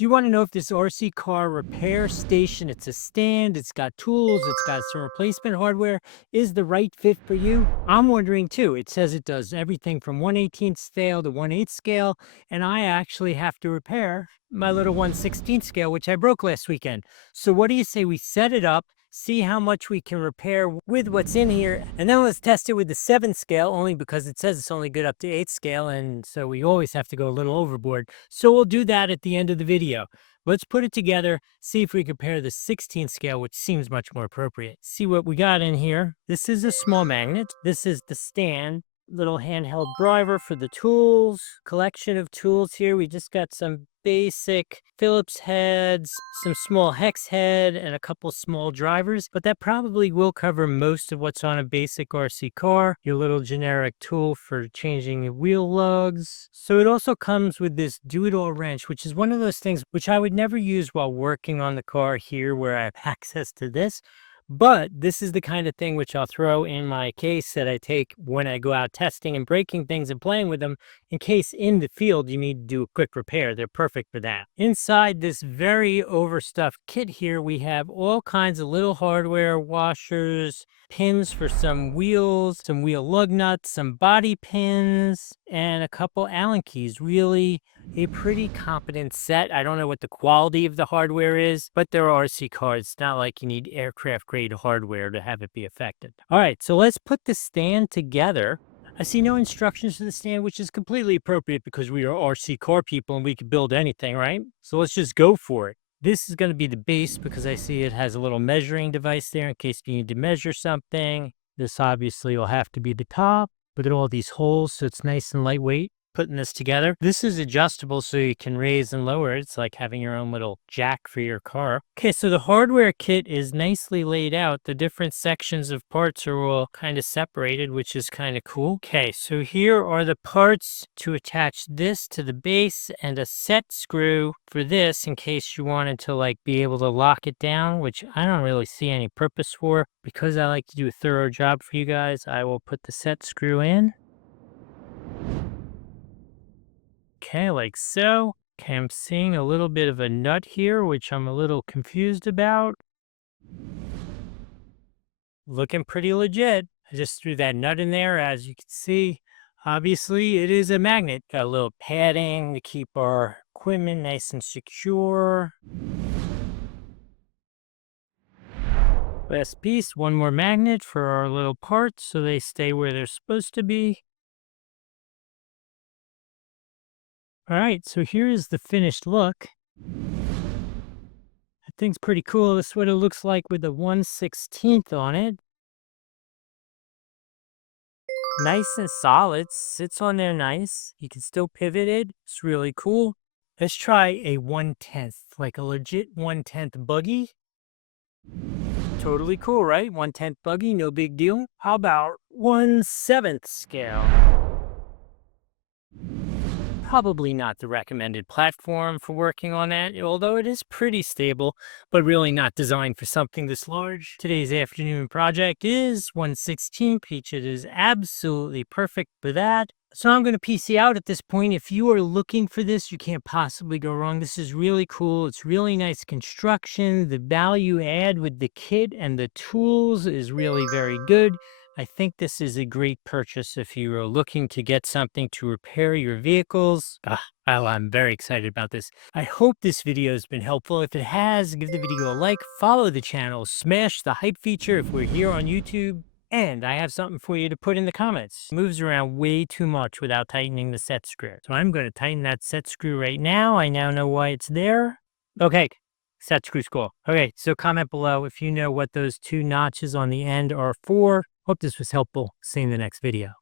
Do you want to know if this RC car repair station, it's a stand, it's got tools, it's got some replacement hardware, is the right fit for you? I'm wondering too. It says it does everything from 1/18 scale to 1/8 scale, and I actually have to repair my little 1/16 scale, which I broke last weekend. So what do you say we set it up, see how much we can repair with what's in here, and then let's test it with the 7 scale, only because it says it's only good up to 8 scale, and so we always have to go a little overboard. So we'll do that at the end of the video. Let's put it together, see if we compare the 16 scale, which seems much more appropriate. See what we got in here. This is a small magnet. This is the stand. Little handheld driver for the tools, collection of tools here. We just got some basic Phillips heads, some small hex head, and a couple small drivers, but that probably will cover most of what's on a basic RC car. Your little generic tool for changing the wheel lugs. So it also comes with this do-it-all wrench, which is one of those things which I would never use while working on the car here where I have access to this. But this is the kind of thing which I'll throw in my case that I take when I go out testing and breaking things and playing with them, in case in the field you need to do a quick repair. They're perfect for that. Inside this very overstuffed kit here, we have all kinds of little hardware washers, pins for some wheels, some wheel lug nuts, some body pins, and a couple Allen keys. Really a pretty competent set. I don't know what the quality of the hardware is, but there are RC cars. It's not like you need aircraft grade hardware to have it be effective. All right, so let's put the stand together. I see no instructions for the stand, which is completely appropriate because we are RC car people and we can build anything, right? So let's just go for it. This is going to be the base because I see it has a little measuring device there in case you need to measure something. This obviously will have to be the top with all these holes, so it's nice and lightweight. Putting this together. This is adjustable so you can raise and lower it. It's like having your own little jack for your car. Okay, so the hardware kit is nicely laid out. The different sections of parts are all kind of separated, which is kind of cool. Okay, so here are the parts to attach this to the base and a set screw for this in case you wanted to like be able to lock it down, which I don't really see any purpose for. Because I like to do a thorough job for you guys, I will put the set screw in. Okay, like so. Okay, I'm seeing a little bit of a nut here, which I'm a little confused about. Looking pretty legit. I just threw that nut in there, as you can see. Obviously, it is a magnet. Got a little padding to keep our equipment nice and secure. Last piece, one more magnet for our little parts so they stay where they're supposed to be. All right, so here is the finished look. That thing's pretty cool. This is what it looks like with the 1/16 on it. Nice and solid, sits on there nice. You can still pivot it. It's really cool. Let's try a 1/10, like a legit 1/10 buggy. Totally cool, right? 1/10 buggy, no big deal. How about 1/7 scale? Probably not the recommended platform for working on that, although it is pretty stable, but really not designed for something this large. Today's afternoon project is 1/16 pitch. It is absolutely perfect for that. So I'm going to PC out at this point. If you are looking for this, you can't possibly go wrong. This is really cool. It's really nice construction. The value add with the kit and the tools is really very good. I think this is a great purchase if you are looking to get something to repair your vehicles. I'm very excited about this. I hope this video has been helpful. If it has, give the video a like, follow the channel, smash the hype feature if we're here on YouTube, and I have something for you to put in the comments. It moves around way too much without tightening the set screw. So I'm going to tighten that set screw right now. I now know why it's there. Okay. Set screw cool. Okay, so comment below if you know what those two notches on the end are for. Hope this was helpful. See you in the next video.